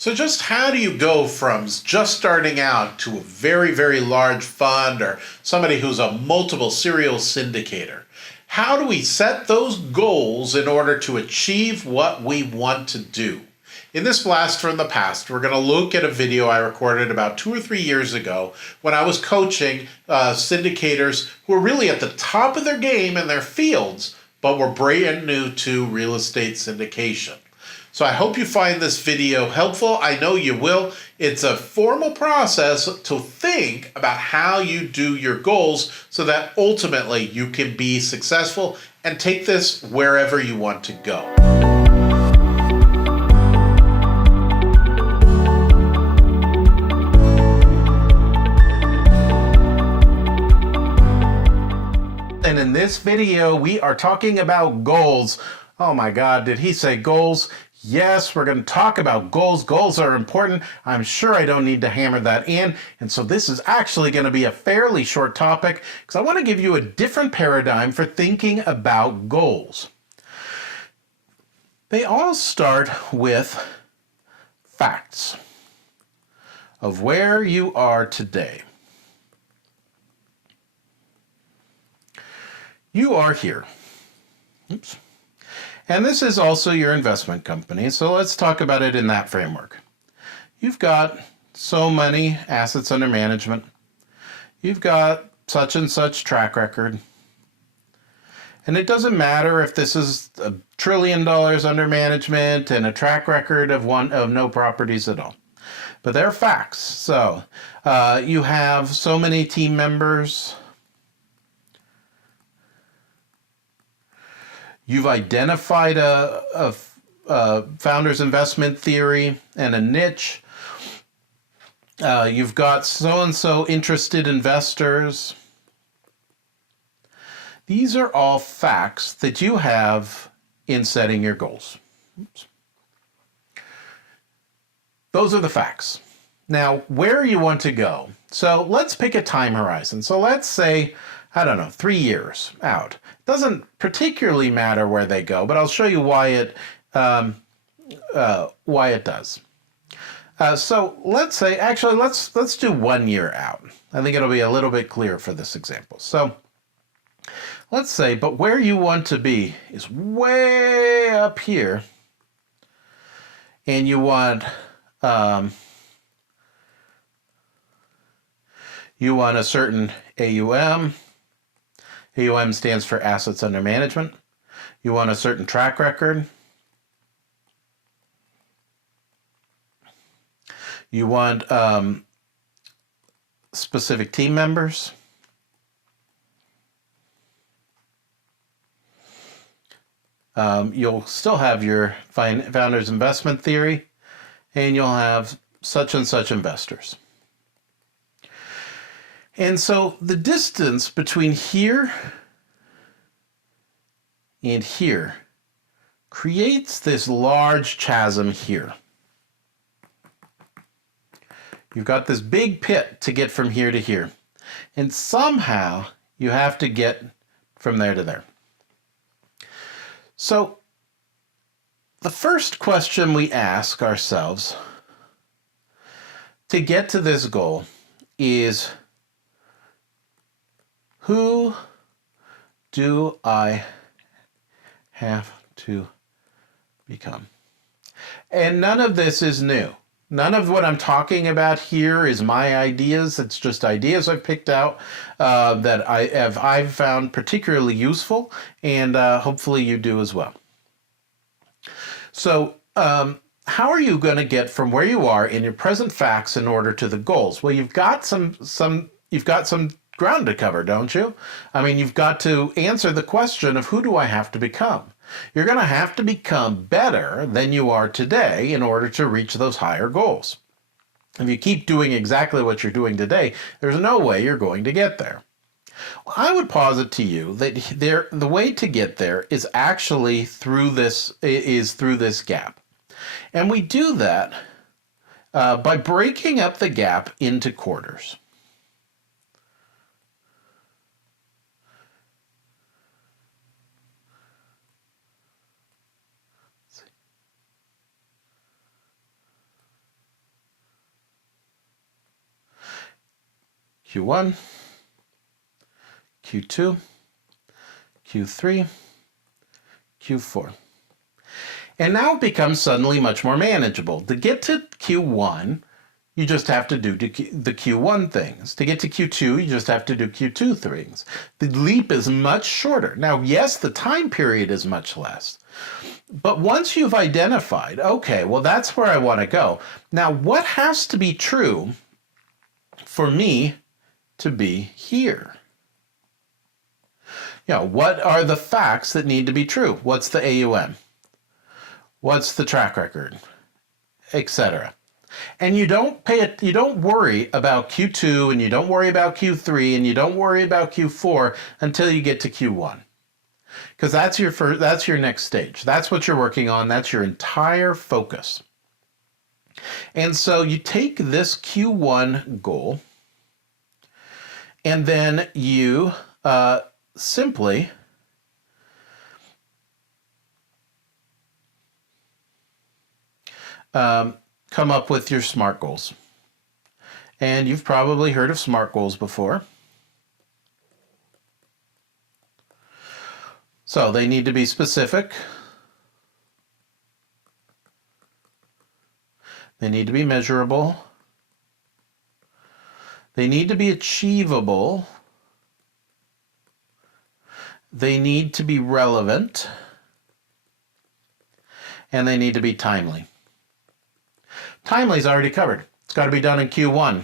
So just how do you go from just starting out to a very, very large fund or somebody who's a multiple serial syndicator? How do we set those goals in order to achieve what we want to do? In this blast from the past, we're going to look at a video I recorded about 2 or 3 years ago when I was coaching syndicators who were really at the top of their game in their fields, but were brand new to real estate syndication. So I hope you find this video helpful. I know you will. It's a formal process to think about how you do your goals so that ultimately you can be successful and take this wherever you want to go. And in this video, we are talking about goals. Oh my God, did he say goals? Yes, we're going to talk about goals. Goals are important. I'm sure I don't need to hammer that in. And so this is actually going to be a fairly short topic because I want to give you a different paradigm for thinking about goals. They all start with facts of where you are today. You are here. Oops. And this is also your investment company, so let's talk about it in that framework. You've got so many assets under management. You've got such and such track record. And it doesn't matter if this is $1 trillion under management and a track record of no properties at all. But they're facts. So you have so many team members. You've identified a founder's investment theory and a niche. You've got so-and-so interested investors. These are all facts that you have in setting your goals. Oops. Those are the facts. Now, where you want to go. So let's pick a time horizon. So let's say, I don't know, 3 years out. Doesn't particularly matter where they go, but I'll show you why it does. So let's say, actually, let's do 1 year out. I think it'll be a little bit clearer for this example. So let's say, but where you want to be is way up here, and you want a certain AUM. AUM stands for assets under management. You want a certain track record. You want specific team members. You'll still have your founder's investment theory, and you'll have such and such investors. And so the distance between here and here creates this large chasm here. You've got this big pit to get from here to here. And somehow you have to get from there to there. So the first question we ask ourselves to get to this goal is, who do I have to become? And none of this is new. None of what I'm talking about here is my ideas. It's just ideas I've picked out that I've found particularly useful, and hopefully you do as well. So how are you going to get from where you are in your present facts in order to the goals? Well, you've got some ground to cover, don't you? I mean, you've got to answer the question of, who do I have to become? You're going to have to become better than you are today in order to reach those higher goals. If you keep doing exactly what you're doing today, there's no way you're going to get there. Well, I would posit to you that the way to get there is actually through this gap. And we do that by breaking up the gap into quarters. Q1, Q2, Q3, Q4. And now it becomes suddenly much more manageable. To get to Q1, you just have to do the Q1 things. To get to Q2, you just have to do Q2 things. The leap is much shorter. Now, yes, the time period is much less. But once you've identified, okay, well, that's where I want to go. Now, what has to be true for me to be here? What are the facts that need to be true? What's the AUM? What's the track record? Etc. And you don't worry about Q2, and you don't worry about Q3, and you don't worry about Q4 until you get to Q1. Because that's your next stage. That's what you're working on. That's your entire focus. And so you take this Q1 goal, and then you simply come up with your SMART goals. And you've probably heard of SMART goals before. So they need to be specific. They need to be measurable. They need to be achievable. They need to be relevant. And they need to be timely. Timely is already covered. It's got to be done in Q1.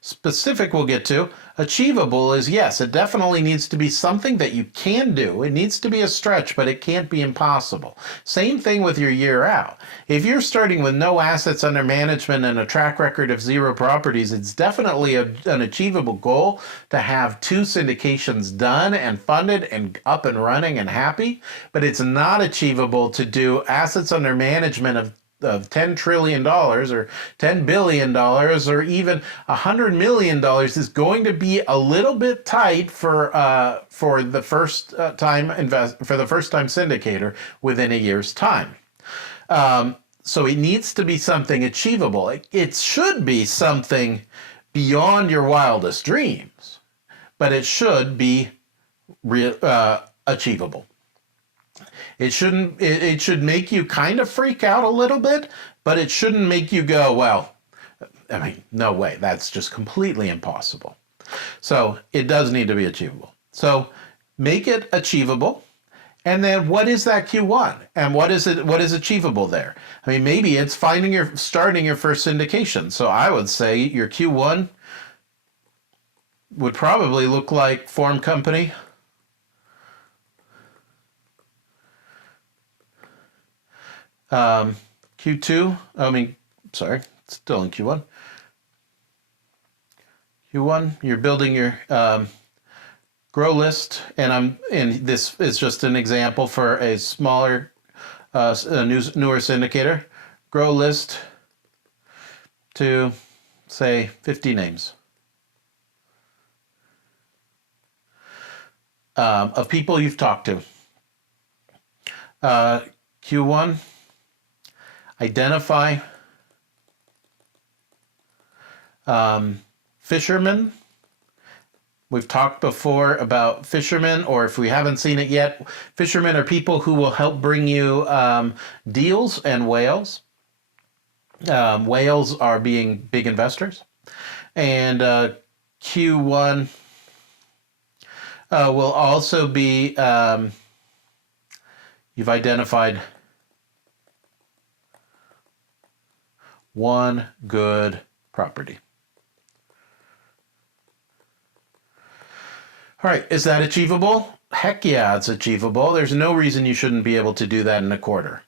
Specific we'll get to. Achievable is, yes, it definitely needs to be something that you can do. It needs to be a stretch, but it can't be impossible. Same thing with your year out. If you're starting with no assets under management and a track record of 0 properties, it's definitely an achievable goal to have 2 syndications done and funded and up and running and happy, but it's not achievable to do assets under management of $10 trillion or $10 billion or even $100 million is going to be a little bit tight for the first time syndicator within a year's time. So it needs to be something achievable. It should be something beyond your wildest dreams, but it should be achievable. It should make you kind of freak out a little bit, but it shouldn't make you go, well, I mean, no way, that's just completely impossible. So it does need to be achievable. So make it achievable. And then what is that Q1? And what is achievable there? I mean, maybe it's starting your first syndication. So I would say your Q1 would probably look like form company. Q2, still in Q1. Q1, you're building your grow list, and this is just an example for a smaller, newer syndicator. Grow list to, say, 50 names of people you've talked to. Q1. Identify fishermen. We've talked before about fishermen, or if we haven't seen it yet, fishermen are people who will help bring you deals and whales. Whales are being big investors. And Q1 will also be, you've identified one good property. All right, is that achievable? Heck yeah, it's achievable. There's no reason you shouldn't be able to do that in a quarter.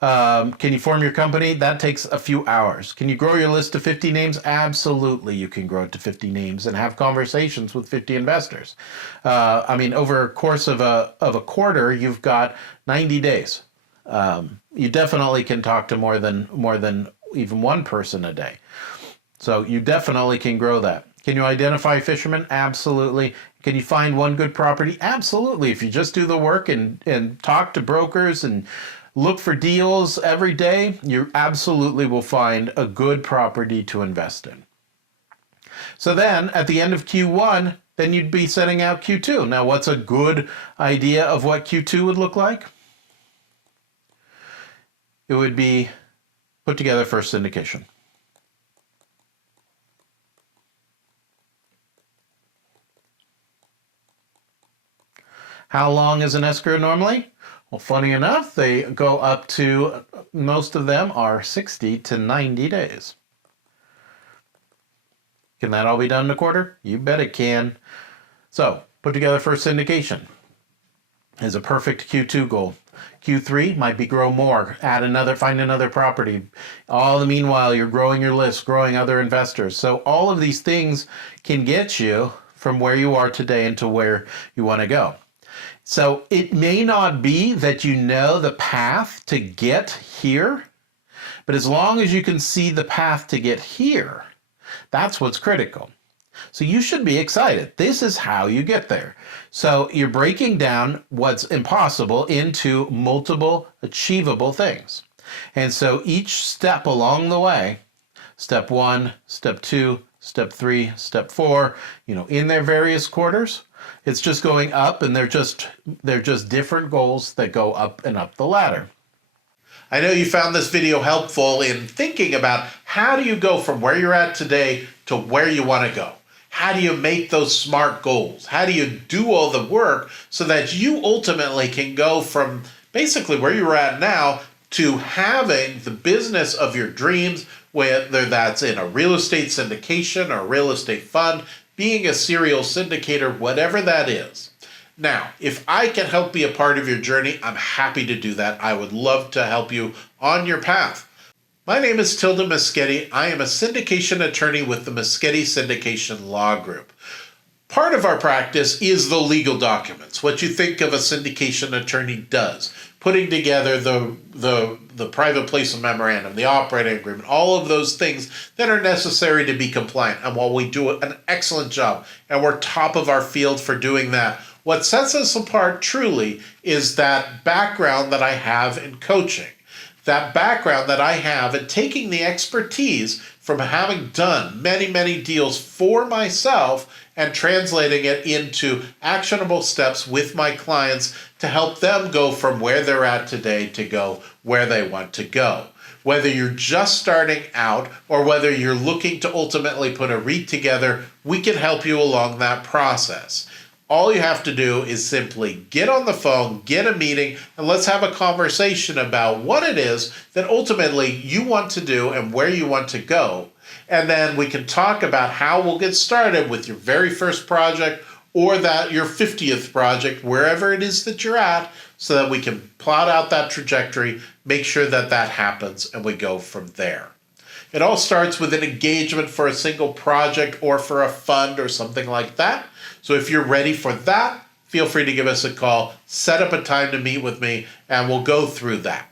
Can you form your company? That takes a few hours. Can you grow your list to 50 names? Absolutely, you can grow it to 50 names and have conversations with 50 investors. Over a course of a quarter, you've got 90 days. You definitely can talk to more than even one person a day. So you definitely can grow that. Can you identify fishermen? Absolutely. Can you find one good property? Absolutely. If you just do the work and talk to brokers and look for deals every day, you absolutely will find a good property to invest in. So then at the end of Q1, then you'd be setting out Q2. Now, what's a good idea of what Q2 would look like? It would be put together first syndication. How long is an escrow normally? Well, funny enough, they go up to, most of them are 60 to 90 days. Can that all be done in a quarter? You bet it can. So, put together first syndication is a perfect Q2 goal. Q3 might be grow more, find another property. All the meanwhile, you're growing your list, growing other investors. So all of these things can get you from where you are today into where you want to go. So it may not be that you know the path to get here, but as long as you can see the path to get here, that's what's critical. So you should be excited. This is how you get there. So you're breaking down what's impossible into multiple achievable things. And so each step along the way, step 1, step 2, step 3, step 4, in their various quarters, it's just going up, and they're just different goals that go up and up the ladder. I know you found this video helpful in thinking about how do you go from where you're at today to where you want to go. How do you make those smart goals? How do you do all the work so that you ultimately can go from basically where you're at now to having the business of your dreams, whether that's in a real estate syndication or a real estate fund, being a serial syndicator, whatever that is. Now, if I can help be a part of your journey, I'm happy to do that. I would love to help you on your path. My name is Tilda Moschetti. I am a syndication attorney with the Moschetti Syndication Law Group. Part of our practice is the legal documents, what you think of a syndication attorney does, putting together the private placement memorandum, the operating agreement, all of those things that are necessary to be compliant. And while we do an excellent job, and we're top of our field for doing that, what sets us apart truly is that background that I have in coaching. That background that I have in taking the expertise from having done many, many deals for myself and translating it into actionable steps with my clients to help them go from where they're at today to go where they want to go. Whether you're just starting out or whether you're looking to ultimately put a REIT together, we can help you along that process. All you have to do is simply get on the phone, get a meeting, and let's have a conversation about what it is that ultimately you want to do and where you want to go. And then we can talk about how we'll get started with your very first project or your 50th project, wherever it is that you're at, so that we can plot out that trajectory, make sure that that happens, and we go from there. It all starts with an engagement for a single project or for a fund or something like that. So if you're ready for that, feel free to give us a call, set up a time to meet with me, and we'll go through that.